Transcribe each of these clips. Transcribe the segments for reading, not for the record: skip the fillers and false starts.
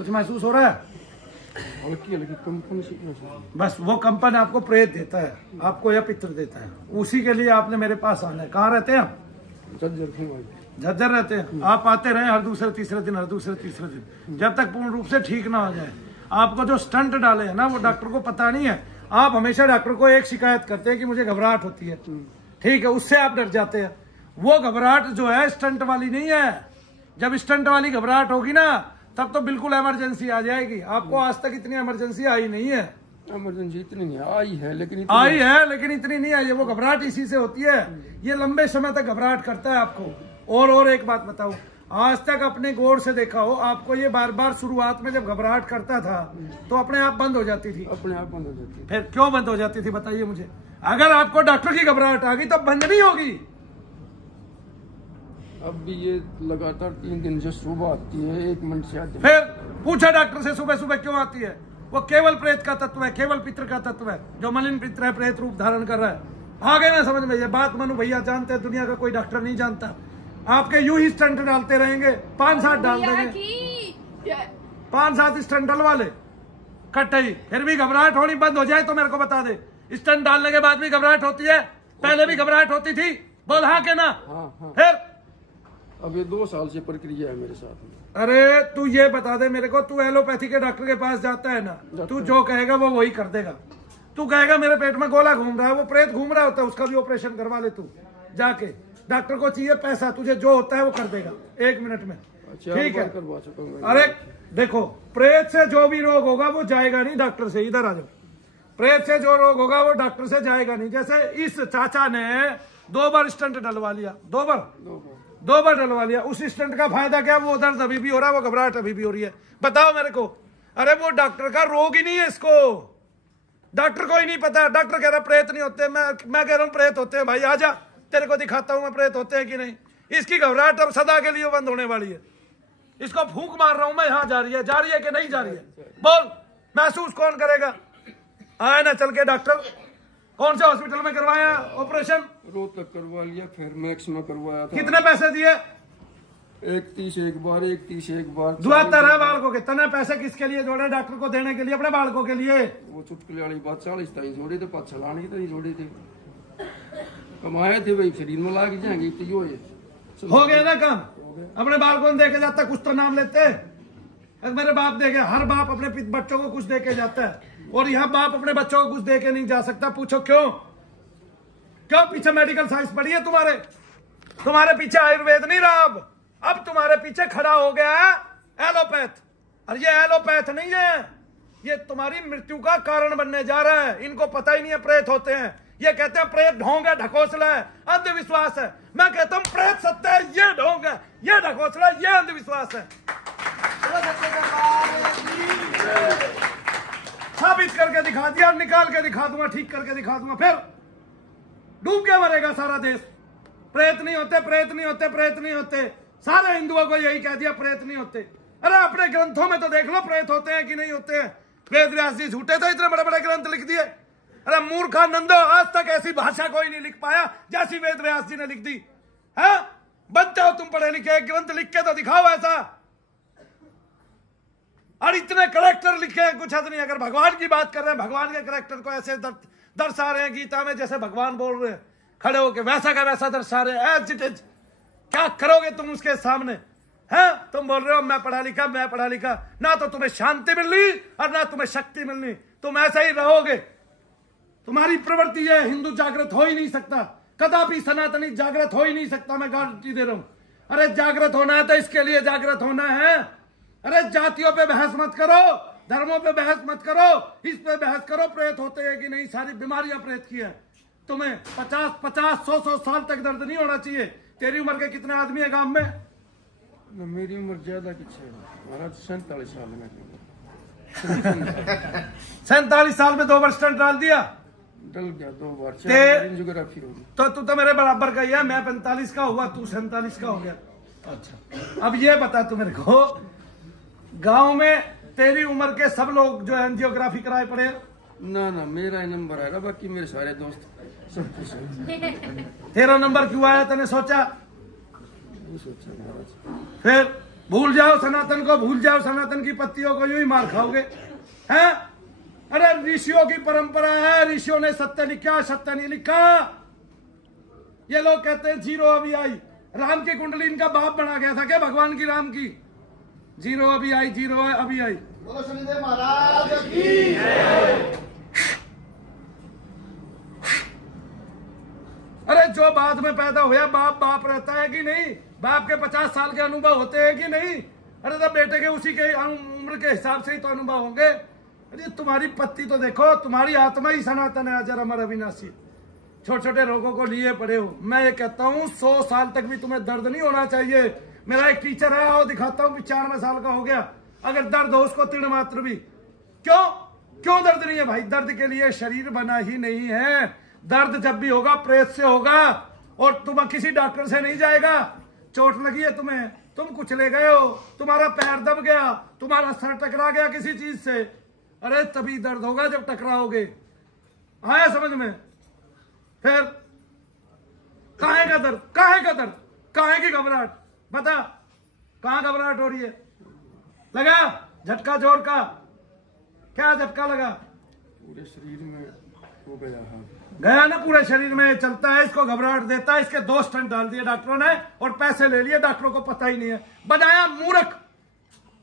कुछ महसूस हो रहा है? हल्की हल्की कंपन सी। बस वो कंपन आपको प्रेत देता है, आपको या पित्र देता है, उसी के लिए आपने मेरे पास आना है। कहाँ रहते हैं आप? झज्जर रहते हैं। आप आते रहे हर दूसरे तीसरे दिन, हर दूसरे तीसरे दिन, जब तक पूर्ण रूप से ठीक ना हो जाए। आपको जो स्टंट डाले हैं ना, वो डॉक्टर को पता नहीं है। आप हमेशा डॉक्टर को एक शिकायत करते हैं कि मुझे घबराहट होती है, ठीक है, उससे आप डर जाते हैं। वो घबराहट जो है स्टंट वाली नहीं है। जब स्टंट वाली घबराहट होगी ना, तब तो बिल्कुल इमरजेंसी आ जाएगी। आपको आज तक इतनी इमरजेंसी आई नहीं है। इमरजेंसी इतनी नहीं आई है, लेकिन इतनी नहीं आई है। वो घबराहट इसी से होती है। ये लंबे समय तक घबराहट करता है आपको। और एक बात बताओ, आज तक अपने गौर से देखा हो, आपको ये बार बार शुरुआत में जब घबराहट करता था तो अपने आप बंद हो जाती थी? अपने आप बंद हो जाती। फिर क्यों बंद हो जाती थी बताइए मुझे? अगर आपको डॉक्टर की घबराहट आ गई तो बंद नहीं होगी। अब भी ये लगातार 3 दिन से सुबह आती है, 1 मिनट से आती है। फिर पूछा डॉक्टर से सुबह सुबह क्यों आती है? वो केवल प्रेत का तत्व है, केवल पित्र का तत्व है, जो मलिन पित्र है, प्रेत रूप धारण कर रहा है। आगे ना समझ में, ये बात मनु भैया जानते हैं, दुनिया का कोई डॉक्टर नहीं जानता। आपके यूं ही स्टंट डालते रहेंगे, 5-7 डाल देंगे, 5-7 स्टंट डलवा ले कट्टई, फिर भी घबराहट होनी बंद हो जाए तो मेरे को बता दे। स्टंट डालने के बाद भी घबराहट होती है? पहले भी घबराहट होती थी? बोल हाँ के ना। हाँ। फिर अब ये 2 साल से प्रक्रिया है मेरे साथ में। अरे तू ये बता दे मेरे को, तू एलोपैथी के डॉक्टर के पास जाता है ना, तू जो कहेगा वो वही कर देगा। तू कहेगा मेरे पेट में गोला घूम रहा है, वो प्रेत घूम रहा होता है, उसका भी ऑपरेशन करवा ले तू जाके। डॉक्टर को चाहिए पैसा, तुझे जो होता है वो कर देगा 1 मिनट में, ठीक है? अरे देखो, प्रेत से जो भी रोग होगा वो जाएगा नहीं डॉक्टर से। इधर आ जाओ। प्रेत से जो रोग होगा वो डॉक्टर से जाएगा नहीं। जैसे इस चाचा ने 2 बार स्टंट डलवा लिया, 2 बार डलवा लिया। उस स्टंट का फायदा क्या? वो दर्द अभी भी हो रहा है, वो घबराहट अभी भी हो रही है। बताओ मेरे को। अरे वो डॉक्टर का रोग ही नहीं है, इसको डॉक्टर को ही नहीं पता। डॉक्टर कह रहा प्रेत नहीं होते, मैं कह रहा हूँ प्रेत होते हैं। भाई आजा, तेरे को दिखाता हूं मैं प्रेत होते हैं कि नहीं। इसकी घबराहट अब सदा के लिए बंद होने वाली है। इसको फूंक मार रहा हूं मैं, यहाँ जा रही है कि नहीं जा रही है? बोल, महसूस कौन करेगा? आए ना चल के डॉक्टर। कौन से हॉस्पिटल में करवाया ऑपरेशन? रोहतक करवा लिया, फिर मैक्स में करवाया था। कितने पैसे दिए? 130 एक बार, 130 एक बार। दुआतर है बालकों के। तने पैसे किसके लिए जोड़े? डॉक्टर को देने के लिए, अपने बालकों के लिए? वो चुटकुले वाली बात 40 ताई जोड़ी थे, 5 चलाने की तो जोड़ी थी। कमाए थे भाई, शरीर में लाग जाएंगे तो यो हो गया ना काम। अपने बालकों दे के जाता, कुछ तो नाम लेते। मेरे बाप दे गए, हर बाप अपने बच्चों को कुछ दे के जाता है, और यहाँ बाप अपने बच्चों को कुछ दे के नहीं जा सकता। पूछो क्यों? पीछे मेडिकल साइंस पढ़ी है तुम्हारे पीछे आयुर्वेद नहीं रहा। अब तुम्हारे पीछे खड़ा हो गया है एलोपैथ। और ये एलोपैथ नहीं है, ये तुम्हारी मृत्यु का कारण बनने जा रहा है। इनको पता ही नहीं है प्रेत होते हैं। ये कहते हैं प्रेत ढोंग है, ढकोसला है, अंधविश्वास है। मैं कहता हूं प्रेत सत्य है, ये ढोंग है, ये ढकोसला है, ये अंधविश्वास है। साबित करके दिखा दिया, निकाल के दिखा दूंगा, ठीक करके दिखा दूंगा। फिर डूब के मरेगा सारा देश। प्रेत नहीं होते, प्रेत नहीं होते, प्रेत नहीं होते। सारे हिंदुओं को यही कह दिया प्रेत नहीं होते। अरे अपने ग्रंथों में तो देख लो प्रेत होते हैं कि नहीं होते हैं। वेद व्यास जी झूठे थे, इतने बड़े बड़े ग्रंथ लिख दिए। अरे मूर्खा नंदो, आज तक ऐसी भाषा कोई नहीं लिख पाया जैसी वेद व्यास जी ने लिख दी है। बनते हो तुम पढ़े लिखे, एक ग्रंथ लिख के तो दिखाओ ऐसा। और इतने करेक्टर लिखे हैं, कुछ हद नहीं। अगर भगवान की बात कर रहे हैं, भगवान के करेक्टर को ऐसे दर्शा रहे हैं गीता में जैसे भगवान बोल रहे हैं, खड़े होके वैसा का वैसा दर्शा रहे हैं एज इट इज। क्या करोगे तुम उसके सामने? हैं? तुम बोल रहे हो मैं पढ़ा लिखा। ना तो तुम्हें शांति मिलनी और ना तुम्हें शक्ति मिलनी। तुम ऐसे ही रहोगे। तुम्हारी प्रवृत्ति है, हिंदू जागृत हो ही नहीं सकता कदापि, सनातनी जागृत हो ही नहीं सकता, मैं गारंटी दे रहा हूं। अरे जागृत होना है तो इसके लिए जागृत होना है। अरे जातियों पे बहस मत करो, धर्मों पे बहस मत करो, इस पे बहस करो प्रेत होते हैं कि नहीं। सारी बीमारियां प्रेत की है। तुम्हें 50-50, 100-100 साल तक दर्द नहीं होना चाहिए। तेरी उम्र के कितने आदमी है गांव में? मेरी उम्र ज्यादा किसी है, 47 साल में। 47 साल में 2 बार स्टंट डाल दिया? डल गया 2 बार। एंजियोग्राफी होगी। तो तू तो मेरे बराबर का ही है। मैं 45 का हुआ, तू 47 का हो गया। अच्छा, अब ये बता तू मेरे को, गांव में तेरी उम्र के सब लोग जो एंजियोग्राफी कराए पड़े? ना मेरा ही नंबर आएगा, बाकी मेरे सारे दोस्त सब। तेरा नंबर क्यों आया? तूने सोचा? नहीं सोचा महाराज। फिर भूल जाओ सनातन को, भूल जाओ सनातन की पत्तियों को, यूं ही मार खाओगे हैं। अरे ऋषियों की परंपरा है, ऋषियों ने सत्य लिखा, सत्य नहीं लिखा। ये लोग कहते हैं जीरो अभी आई। राम की कुंडली इनका बाप बना गया था क्या भगवान की? राम की जीरो अभी आई, जीरो अभी आई। बोलो शनिदेव महाराज की। अरे जो बाद में पैदा हुआ बाप बाप रहता है कि नहीं? बाप के 50 साल के अनुभव होते हैं कि नहीं? अरे तो बेटे के उसी के उम्र के हिसाब से ही तो अनुभव होंगे। अरे तुम्हारी पत्ती तो देखो, तुम्हारी आत्मा ही सनातन है, अजर अमर अविनाशी। छोटे छोटे रोगों को लिए पड़े हो। मैं ये कहता हूँ 100 साल तक भी तुम्हें दर्द नहीं होना चाहिए। मेरा एक टीचर है, आओ दिखाता हूँ, 95 साल का हो गया, अगर दर्द हो उसको तीर्ण मात्र भी। क्यों दर्द नहीं है भाई? दर्द के लिए शरीर बना ही नहीं है। दर्द जब भी होगा प्रेत से होगा, और तुम किसी डॉक्टर से नहीं जाएगा। चोट लगी है तुम्हें, तुम कुचले गए हो, तुम्हारा पैर दब गया, तुम्हारा सर टकरा गया किसी चीज से, अरे तभी दर्द होगा जब टकराओगे। आया समझ में? फिर काहे का दर्द, काहे का दर्द, काहे की घबराहट? बता कहां घबराहट हो रही है? लगा झटका जोर का? क्या झटका लगा? पूरे शरीर में हो गया है। गया ना, पूरे शरीर में चलता है, इसको घबराहट देता है। इसके 2 स्टंट डाल दिए डॉक्टरों ने और पैसे ले लिए। डॉक्टरों को पता ही नहीं है, बनाया मूर्ख।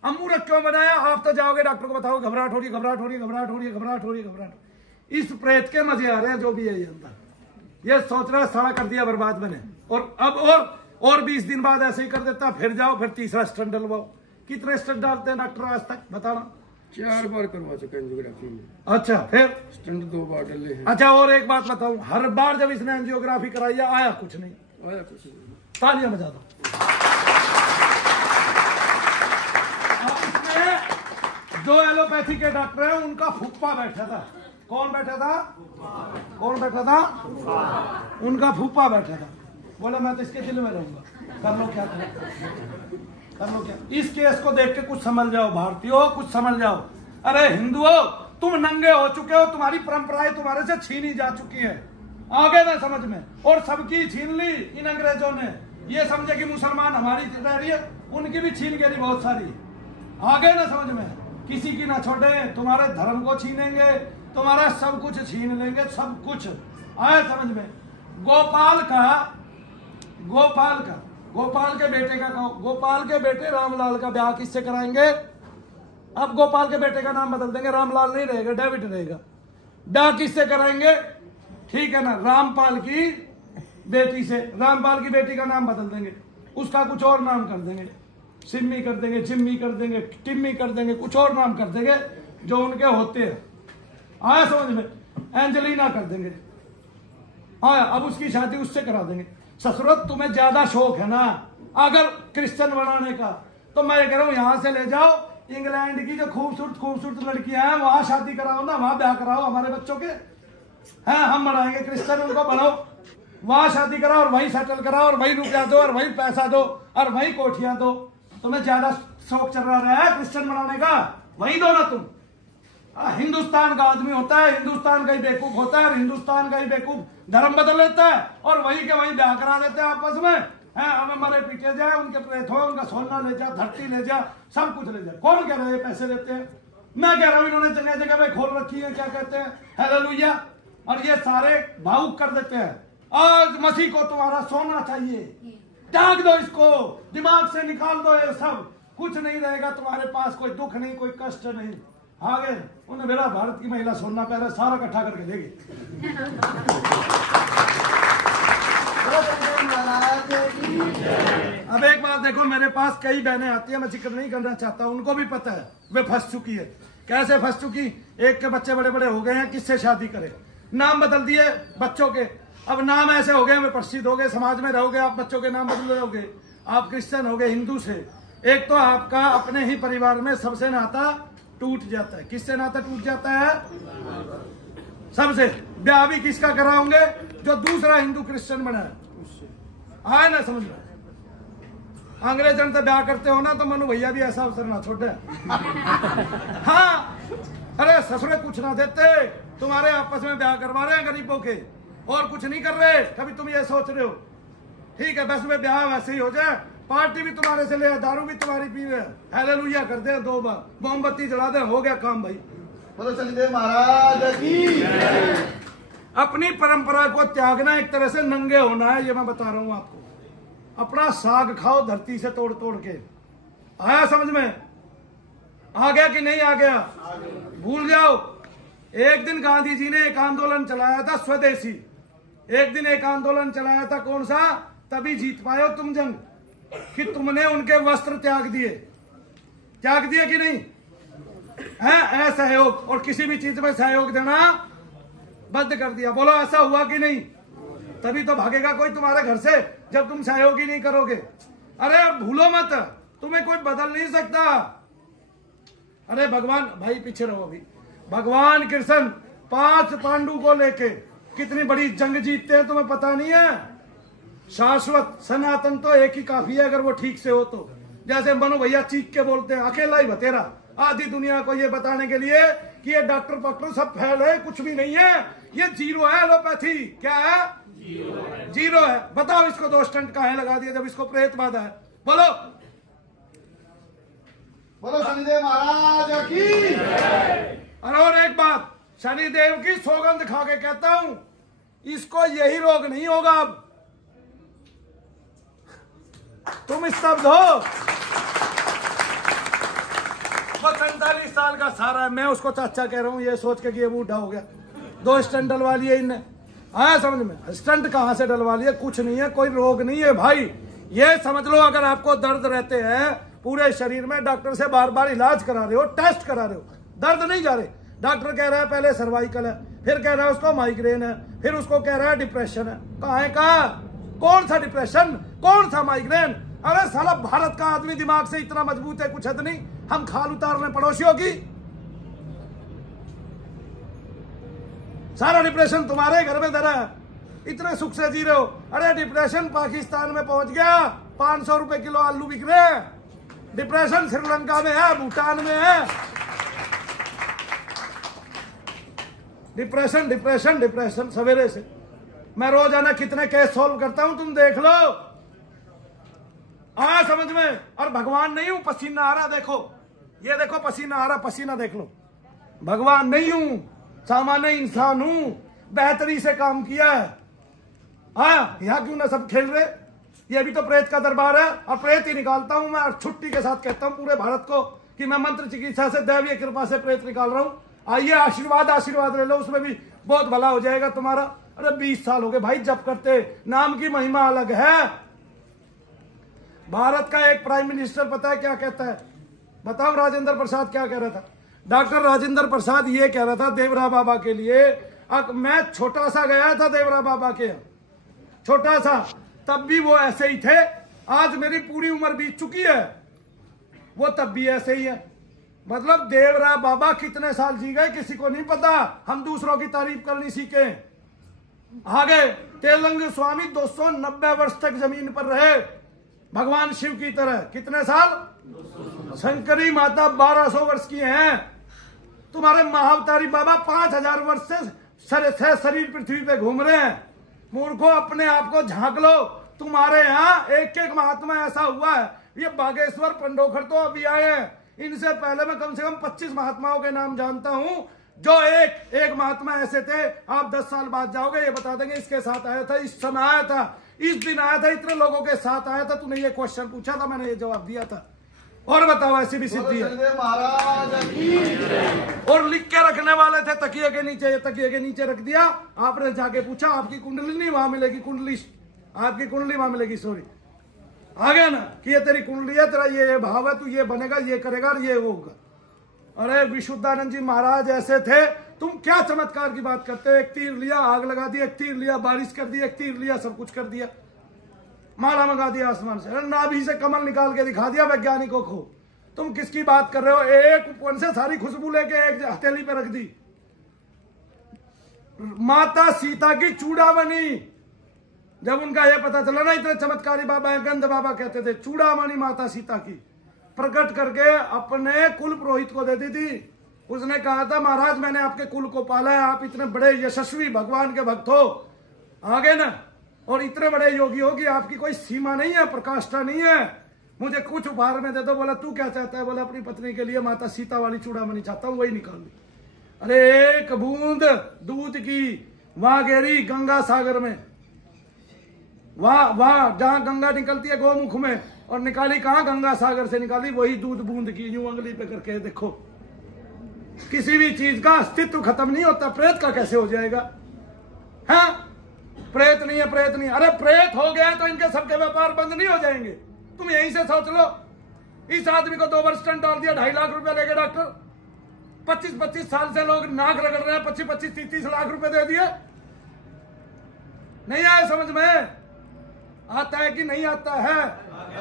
अब मूर्ख क्यों बनाया? आप तो जाओगे डॉक्टर को बताओ घबराहट हो रही, घबराहट हो रही, घबराहट हो रही, घबराहट हो रही, घबराहट। इस प्रेत के मजे आ रहे हैं जो भी है ये अंदर। ये सोच रहा है सारा कर दिया बर्बाद मैंने, और अब और 20 दिन बाद ऐसे ही कर देता। फिर जाओ, फिर तीसरा स्टंट डलवाओ। कितने स्टंट डालते हैं डॉक्टर आज तक बताना? 4 बार करवा चुका एंजियोग्राफी में। अच्छा, फिर स्टंट 2 बार डले हैं। अच्छा, और एक बात बताऊं, हर बार जब इसने एंजियोग्राफी कराई है आया कुछ नहीं। आया कुछ नहीं। तालियां बजा दो। इसमें जो एलोपैथी के डॉक्टर हैं उनका फूफा बैठा था। कौन बैठा था? कौन बैठा था? उनका फूफा बैठा था। बोला मैं तो इसके दिल में रहूंगा, कर लो क्या कर लो क्या। इस केस को देख के कुछ समझ जाओ भारतीयों, कुछ समझ जाओ। अरे हिंदुओं, तुम नंगे हो चुके हो, तुम्हारी परंपराएं तुम्हारे से छीनी जा चुकी है। आगे ना समझ में, और सबकी छीन ली इन अंग्रेजों ने। ये समझे कि मुसलमान हमारी रह रही है, उनकी भी छीन गई बहुत सारी। आगे ना समझ में, किसी की ना छोड़े। तुम्हारे धर्म को छीनेंगे, तुम्हारा सब कुछ छीन लेंगे, सब कुछ। आया समझ में? गोपाल के बेटे का, गोपाल के बेटे रामलाल का ब्याह किससे कराएंगे? अब गोपाल के बेटे का नाम बदल देंगे, रामलाल नहीं रहेगा, डेविड रहेगा। ब्याह किससे कराएंगे? ठीक है ना, रामपाल की बेटी से। रामपाल की बेटी का नाम बदल देंगे, उसका कुछ और नाम कर देंगे, सिम्मी कर देंगे, जिम्मी कर देंगे, टिम्मी कर देंगे, कुछ और नाम कर देंगे जो उनके होते हैं। आया समझ में? एंजेलिना कर देंगे। आया, अब उसकी शादी उससे करा देंगे। ससुरत तुम्हें ज्यादा शौक है ना अगर क्रिश्चियन बनाने का, तो मैं कह रहा हूं यहां से ले जाओ, इंग्लैंड की जो खूबसूरत खूबसूरत लड़कियां हैं वहां शादी कराओ ना, वहां ब्याह कराओ हमारे बच्चों के। हैं हम बनाएंगे क्रिश्चियन, उनको बनाओ, वहां शादी कराओ और वहीं सेटल कराओ और वहीं रुपया दो और वहीं पैसा दो और वहीं कोठियां दो। तुम्हें ज्यादा शौक चल रहा है क्रिश्चियन बनाने का, वहीं दो ना तुम। हिंदुस्तान का आदमी होता है, हिंदुस्तान का ही बेवकूफ होता है, और हिंदुस्तान का ही बेवकूफ धर्म बदल लेता है और वहीं के वहीं ब्याह करा देते हैं आपस में। हैं हमें मरे पीटे जाए, उनके प्रेत हो, उनका सोना ले जा, धरती ले जा, सब कुछ ले जा। कौन कह रहा है पैसे लेते हैं? मैं कह रहा हूं इन्होंने जगह जगह में खोल रखी है, क्या कहते हैं, हालेलुया, और ये सारे भावुक कर देते हैं। आज मसीह को तुम्हारा सोना चाहिए, त्याग दो इसको, दिमाग से निकाल दो ये सब, कुछ नहीं रहेगा तुम्हारे पास, कोई दुख नहीं, कोई कष्ट नहीं। आगे उन्हें मेरा भारत की महिला सोना पहले सारा इकट्ठा करके देगी। अब एक बात देखो, मेरे पास कई बहनें आती है, मैं जिक्र नहीं करना चाहता, उनको भी पता है वे फंस चुकी है। कैसे फंस चुकी? एक के बच्चे बड़े बड़े हो गए हैं, किससे शादी करे, नाम बदल दिए बच्चों के। अब नाम ऐसे हो गए, वे प्रसिद्ध हो गए, समाज में रहोगे आप, बच्चों के नाम बदल रहोगे, आप क्रिश्चियन हो गए हिंदू से। एक तो आपका अपने ही परिवार में सबसे नाता टूट जाता है। किससे नाता टूट जाता है? सबसे। ब्याह भी किसका कराओगे? जो दूसरा हिंदू क्रिश्चियन बना है, आए ना समझ में? अंग्रेजन से ब्याह करते हो ना तो मनु भैया भी ऐसा अवसर ना छोड़े। हाँ, अरे ससुरे कुछ ना देते, तुम्हारे आपस में ब्याह करवा रहे हैं गरीबों के, और कुछ नहीं कर रहे। कभी तुम ये सोच रहे हो ठीक है बस में ब्याह वैसे ही हो जाए, पार्टी भी तुम्हारे से ले, दारू भी तुम्हारी पीवे, हालेलुया कर दे 2 बार, मोमबत्ती जला दे, हो गया काम भाई। बोलो शनिदेव महाराज की। अपनी परंपरा को त्यागना एक तरह से नंगे होना है, ये मैं बता रहा हूं आपको। अपना साग खाओ धरती से तोड़ तोड़ के। आया समझ में? आ गया कि नहीं आ गया? भूल जाओ। एक दिन गांधी जी ने एक आंदोलन चलाया था स्वदेशी, एक दिन एक आंदोलन चलाया था, कौन सा? तभी जीत पाए हो तुम जंग, कि तुमने उनके वस्त्र त्याग दिए कि नहीं है? असहयोग और किसी भी चीज में सहयोग देना बंद कर दिया। बोलो ऐसा हुआ कि नहीं? तभी तो भागेगा कोई तुम्हारे घर से, जब तुम सहयोग ही नहीं करोगे। अरे भूलो मत, तुम्हें कोई बदल नहीं सकता। अरे भगवान, भाई पीछे रहो अभी, भगवान कृष्ण 5 पांडु को लेके कितनी बड़ी जंग जीतते हैं तुम्हें पता नहीं है? शाश्वत सनातन तो एक ही काफी है, अगर वो ठीक से हो तो। जैसे मनु भैया चीख के बोलते हैं, अकेला ही बतेरा, आधी दुनिया को ये बताने के लिए कि ये डॉक्टर सब फैल है, कुछ भी नहीं है, ये जीरो है एलोपैथी। क्या है? जीरो है। बताओ इसको 2 स्टंट काहे लगा दिया जब इसको प्रेत बाधा है? बोलो। बोलो शनिदेव महाराज की। और एक बात, शनिदेव की सौगंध खा के कहता हूं, इसको यही रोग नहीं होगा। अब तुम स्तब्ध हो। वो 45 साल का सारा है, मैं उसको चाचा कह रहा हूं, ये सोच के कि ये बूढ़ा हो गया। 2 स्टंट डलवा लिए इनने। आया समझ में? स्टंट कहां से डलवा लिए? कुछ नहीं है, कोई रोग नहीं है भाई। ये समझ लो, अगर आपको दर्द रहते हैं पूरे शरीर में, डॉक्टर से बार बार इलाज करा रहे हो, टेस्ट करा रहे हो, दर्द नहीं जा रहे, डॉक्टर कह रहा है पहले सर्वाइकल है, फिर कह रहा है उसको माइग्रेन है, फिर उसको कह रहा है डिप्रेशन है। कहाँ है? कहा? कौन सा डिप्रेशन, कौन सा माइग्रेन? अरे साला भारत का आदमी दिमाग से इतना मजबूत है, कुछ हद नहीं। हम खाल उतार रहे पड़ोसियों की। सारा डिप्रेशन तुम्हारे घर में धरा है, इतने सुख से जी रहे हो। अरे डिप्रेशन पाकिस्तान में पहुंच गया, 500 रुपए किलो आलू बिक रहे हैं। डिप्रेशन श्रीलंका में है, भूटान में है। डिप्रेशन डिप्रेशन डिप्रेशन सवेरे से मैं रोजाना कितने केस सॉल्व करता हूं, तुम देख लो। आया समझ में? और भगवान नहीं हूं, पसीना आ रहा, देखो ये देखो पसीना आ रहा, पसीना देख लो। भगवान नहीं हूं, सामान्य इंसान हूं, बेहतरी से काम किया है। हाँ, यहां क्यों ना सब खेल रहे? ये भी तो प्रेत का दरबार है, और प्रेत ही निकालता हूं मैं, और छुट्टी के साथ कहता हूं पूरे भारत को कि मैं मंत्र चिकित्सा से दैवीय कृपा से प्रेत निकाल रहा हूं। आइए आशीर्वाद ले लो, उसमें भी बहुत भला हो जाएगा तुम्हारा। अरे 20 साल हो गए भाई जब करते, नाम की महिमा अलग है। भारत का एक प्राइम मिनिस्टर पता है क्या कहता है? बताओ राजेंद्र प्रसाद क्या कह रहा था? डॉक्टर राजेंद्र प्रसाद ये कह रहा था देवरा बाबा के लिए, मैं छोटा सा गया था देवरा बाबा के, छोटा सा, तब भी वो ऐसे ही थे। आज मेरी पूरी उम्र बीत चुकी है, वो तब भी ऐसे ही है। मतलब देवरा बाबा कितने साल जी गए किसी को नहीं पता, हम दूसरों की तारीफ करनी सीखे। आगे तेलंग स्वामी 290 वर्ष तक जमीन पर रहे, भगवान शिव की तरह। कितने साल? शंकरी माता 1200 वर्ष की हैं। तुम्हारे महाअवतारी बाबा 5000 वर्ष से शरीर पृथ्वी पे घूम रहे हैं। मूर्खों, अपने आप को झांक लो। तुम्हारे यहाँ एक एक महात्मा ऐसा हुआ है, ये बागेश्वर पंडोखर तो अभी आए हैं, इनसे पहले मैं कम से कम 25 महात्माओं के नाम जानता हूं, जो एक महात्मा ऐसे थे, आप 10 साल बाद जाओगे ये बता देंगे इसके साथ आया था, इस समय आया था, इस दिन आया था, इतने लोगों के साथ आया था। तूने ये क्वेश्चन पूछा था, मैंने ये जवाब दिया था। और बताओ, ऐसी भी सिद्धि है। और लिख के रखने वाले थे तकिए के नीचे, ये तकिए के नीचे रख दिया, आपने जाके पूछा आपकी कुंडली नहीं वहां मिलेगी, कुंडली आपकी कुंडली वहां मिलेगी, सॉरी आ गया ना कि ये तेरी कुंडली है, तेरा ये भाव है, तू ये बनेगा, ये करेगा और ये होगा। अरे विशुद्धानंद जी महाराज ऐसे थे। तुम क्या चमत्कार की बात करते हो? एक तीर लिया आग लगा दी, एक तीर लिया बारिश कर दी, एक तीर लिया सब कुछ कर दिया, माला मंगा दिया आसमान से, नाभि से कमल निकाल के दिखा दिया वैज्ञानिकों को। तुम किसकी बात कर रहे हो? एक उपवन से सारी खुशबू लेके एक हथेली पे रख दी। माता सीता की चूड़ामणि, जब उनका यह पता चला ना इतने चमत्कारी बाबा है, गंध बाबा कहते थे, चूड़ामणि माता सीता की प्रकट करके अपने कुल पुरोहित को दे दी थी। उसने कहा था महाराज मैंने आपके कुल को पाला है, आप इतने बड़े यशस्वी भगवान के भक्त हो। आगे ना और इतने बड़े योगी हो कि आपकी कोई सीमा नहीं है, प्रकाष्ठा नहीं है। मुझे कुछ उपहार में दे दो। बोला तू क्या चाहता है? बोला अपनी पत्नी के लिए माता सीता वाली चूड़ामणि चाहता हूँ, वही निकाल ली। अरे एक बूंद दूध की वहां गिरी गंगा सागर में, वहां जहां गंगा निकलती है गोमुख में, और निकाली कहां? गंगा सागर से निकाली, वही दूध बूंद की यूं अंगली पे करके देखो। किसी भी चीज का अस्तित्व खत्म नहीं होता, प्रेत का कैसे हो जाएगा? हाँ, प्रेत नहीं है, प्रेत नहीं है। अरे प्रेत हो गया तो इनके सबके व्यापार बंद नहीं हो जाएंगे? तुम यहीं से सोच लो। इस आदमी को 2 वर्ष स्टंट डाल दिया, 2.5 लाख रुपए लेके डॉक्टर। 25-25 साल से लोग नाक रगड़ रहे हैं, 25-25-30 लाख रुपए दे दिए। नहीं आया समझ में? आता है कि नहीं आता है?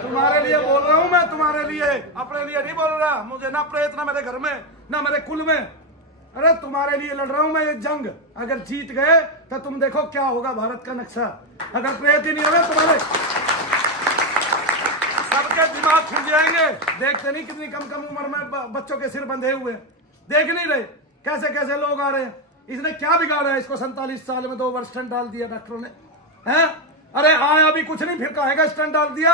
तुम्हारे लिए बोल रहा हूं मैं, तुम्हारे लिए, अपने लिए नहीं बोल रहा। मुझे ना प्रेत, ना मेरे घर में, ना मेरे कुल में। अरे तुम्हारे लिए लड़ रहा हूं मैं ये जंग। अगर जीत गए तो तुम देखो क्या होगा भारत का नक्शा। अगर प्रेत ही नहीं होगा, तुम्हारे सबके दिमाग खुल जाएंगे। देखते नहीं कितनी कम कम उम्र में बच्चों के सिर बंधे हुए, देख नहीं रहे कैसे कैसे लोग आ रहे हैं। इसने क्या बिगाड़ा है? इसको 47 साल में 2 वर्ष स्टंट डाल दिया डॉक्टरों ने, हैं? अरे आया भी कुछ नहीं, फिर कहेगा स्टंट डाल दिया।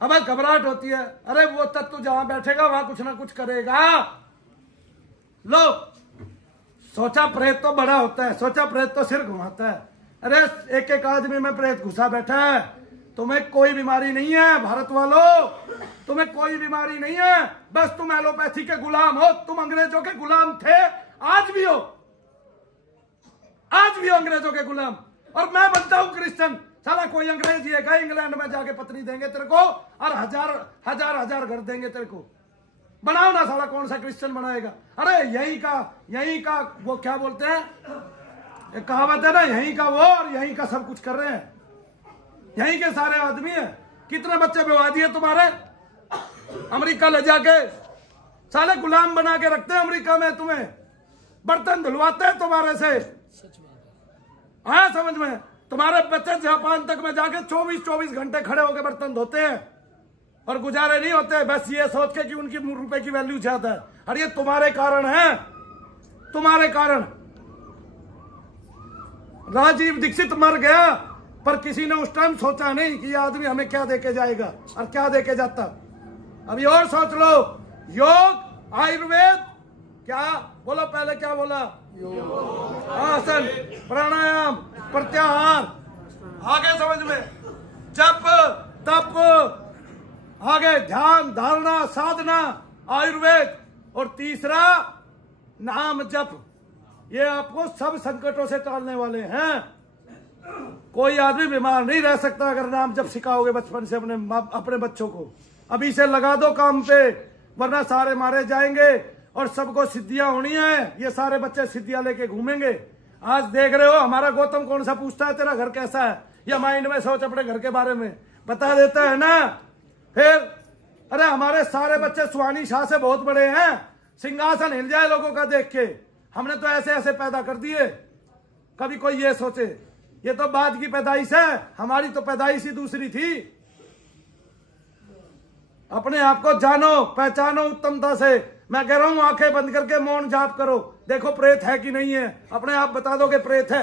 अब घबराहट होती है। अरे वो तत्व जहां बैठेगा वहां कुछ ना कुछ करेगा। लो, सोचा प्रेत तो बड़ा होता है, सोचा प्रेत तो सिर घुमाता है। अरे एक एक आदमी में प्रेत घुसा बैठा है। तुम्हें कोई बीमारी नहीं है भारत वालों, तुम्हें कोई बीमारी नहीं है। बस तुम एलोपैथी के गुलाम हो। तुम अंग्रेजों के गुलाम थे, आज भी हो, आज भी हो अंग्रेजों के गुलाम। और मैं बनता हूं क्रिश्चियन। साला कोई अंग्रेज ये कहे इंग्लैंड में जाके पत्नी देंगे तेरे को और हजार घर देंगे तेरे को। बनाओ ना साला, कौन सा क्रिश्चियन बनाएगा? अरे यहीं का वो क्या बोलते हैं, एक कहावत है ना, यहीं का वो और यहीं का सब कुछ कर रहे हैं। यहीं के सारे आदमी हैं। कितने बच्चे विवाह दिए तुम्हारे? अमेरिका ले जाके साले गुलाम बना के रखते हैं अमेरिका में। तुम्हें बर्तन धुलवाते हैं तुम्हारे से। हाँ समझ में? तुम्हारे बच्चे जापान तक में जाके 24 घंटे खड़े होकर बर्तन धोते हैं और गुजारे नहीं होते, बस ये सोच के कि उनकी रुपए की वैल्यू ज्यादा है। और ये तुम्हारे कारण है, तुम्हारे कारण। राजीव दीक्षित मर गया, पर किसी ने उस टाइम सोचा नहीं कि ये आदमी हमें क्या देके जाएगा और क्या देके जाता। अभी और सोच लो, योग, आयुर्वेद, क्या बोलो पहले, क्या बोला? आसन, प्राणायाम, प्रत्याहार, आगे समझ में, जप, तप, आगे ध्यान, धारणा, साधना, आयुर्वेद, और तीसरा नाम जप। ये आपको सब संकटों से टालने वाले हैं। कोई आदमी बीमार नहीं रह सकता अगर नाम जप सिखाओगे बचपन से अपने बच्चों को। अभी से लगा दो काम पे, वरना सारे मारे जाएंगे और सबको सिद्धियां होनी है। ये सारे बच्चे सिद्धियां लेके घूमेंगे। आज देख रहे हो हमारा गौतम कौन सा पूछता है तेरा घर कैसा है, या माइंड में सोच अपने घर के बारे में, बता देता है ना। फिर अरे हमारे सारे बच्चे सुहानी शाह से बहुत बड़े हैं, सिंहासन हिल जाए लोगों का देख के। हमने तो ऐसे ऐसे पैदा कर दिए। कभी कोई ये सोचे, ये तो बाद की पैदाइश है, हमारी तो पैदाइश ही दूसरी थी। अपने आप को जानो, पहचानो उत्तमता से। मैं कह रहा हूं आंखें बंद करके मौन जाप करो, देखो प्रेत है कि नहीं है। अपने आप बता दोगे प्रेत है,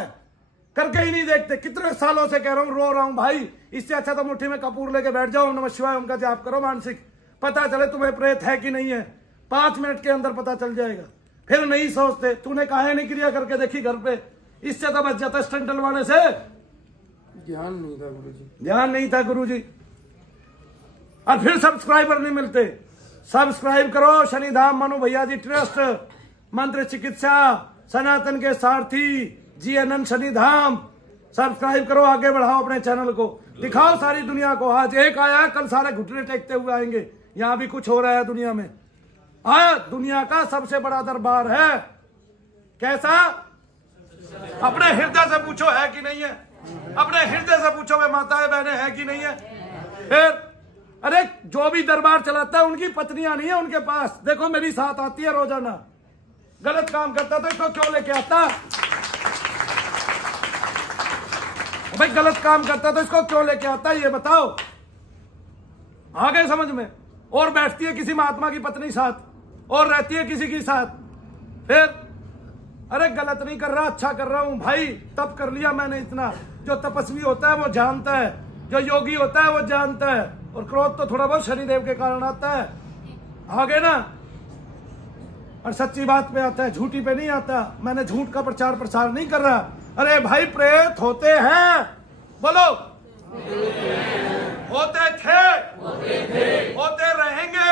करके ही नहीं देखते। कितने सालों से कह रहा हूं, रो रहा हूं भाई। इससे अच्छा तो मुट्ठी में कपूर लेके बैठ जाओ, नमः शिवाय उनका जाप करो मानसिक, पता चले तुम्हें प्रेत है कि नहीं है। 5 मिनट के अंदर पता चल जाएगा। फिर नहीं सोचते, तूने काहे नहीं क्रिया करके देखी घर पे? इससे तो बच जाता स्टंट डलवाने से। ज्ञान नहीं था गुरुजी, ध्यान नहीं था गुरुजी। और फिर सब्सक्राइबर नहीं मिलते। सब्सक्राइब करो शनिधाम मनु भैया जी ट्रस्ट, मंत्र चिकित्सा, सनातन के सारथी, GNN शनिधाम। सब्सक्राइब करो, आगे बढ़ाओ अपने चैनल को, दिखाओ सारी दुनिया को। आज एक आया, कल सारे घुटने टेकते हुए आएंगे। यहां भी कुछ हो रहा है दुनिया में। दुनिया का सबसे बड़ा दरबार है। कैसा? अपने हृदय से पूछो है कि नहीं है। अपने हृदय से पूछो वे माताएं बहनें है कि नहीं है। फिर अरे जो भी दरबार चलाता है उनकी पत्नियां नहीं है उनके पास। देखो मेरी साथ आती है रोजाना। गलत काम करता तो इसको क्यों लेके आता? भाई गलत काम करता तो इसको क्यों लेके आता ये बताओ। आ गए समझ में? और बैठती है किसी महात्मा की पत्नी साथ, और रहती है किसी की साथ। फिर अरे गलत नहीं कर रहा, अच्छा कर रहा हूं भाई, तब कर लिया मैंने इतना। जो तपस्वी होता है वो जानता है, जो योगी होता है वो जानता है। और क्रोध तो थोड़ा बहुत शनिदेव के कारण आता है, आगे ना। और सच्ची बात पे आता है, झूठी पे नहीं आता। मैंने झूठ का प्रचार प्रसार नहीं कर रहा। अरे भाई प्रेत होते हैं, बोलो, होते थे, होते रहेंगे।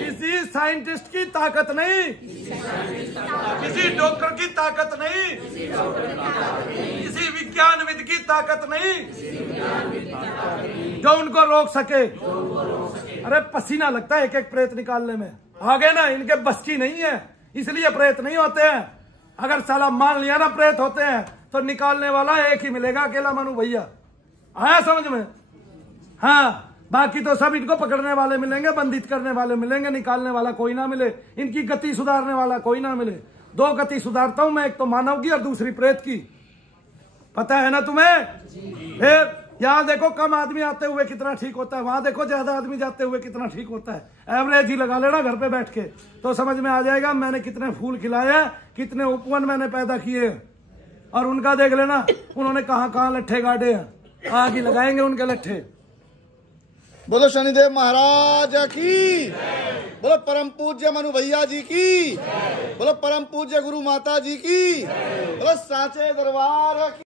किसी साइंटिस्ट की ताकत नहीं, किसी डॉक्टर की ताकत नहीं, किसी विज्ञानविद की ताकत नहीं जो उनको रोक सके। अरे पसीना लगता है एक एक प्रेत निकालने में, आगे ना इनके बस की नहीं है, इसलिए प्रेत नहीं होते हैं। अगर साला मान लिया ना प्रेत होते हैं तो निकालने वाला एक ही मिलेगा, अकेला मनु भैया। आया समझ में? हाँ, बाकी तो सब इनको पकड़ने वाले मिलेंगे, बंधित करने वाले मिलेंगे, निकालने वाला कोई ना मिले, इनकी गति सुधारने वाला कोई ना मिले। दो गति सुधारता हूं मैं, एक तो मानव की और दूसरी प्रेत की, पता है ना तुम्हें? फिर यहाँ देखो कम आदमी आते हुए कितना ठीक होता है, वहां देखो ज्यादा आदमी जाते हुए कितना ठीक होता है। एवरेज ही लगा लेना घर पे बैठ के तो समझ में आ जाएगा मैंने कितने फूल खिलाए, कितने उपवन मैंने पैदा किए। और उनका देख लेना उन्होंने कहाँ कहाँ लट्ठे गाड़े हैं, आग ही लगाएंगे उनके लट्ठे। बोलो शनिदेव महाराज की, बोलो परम पूज्य मनु भैया जी की, बोलो परम पूज्य गुरु माता जी की, बोलो साचे दरबार की।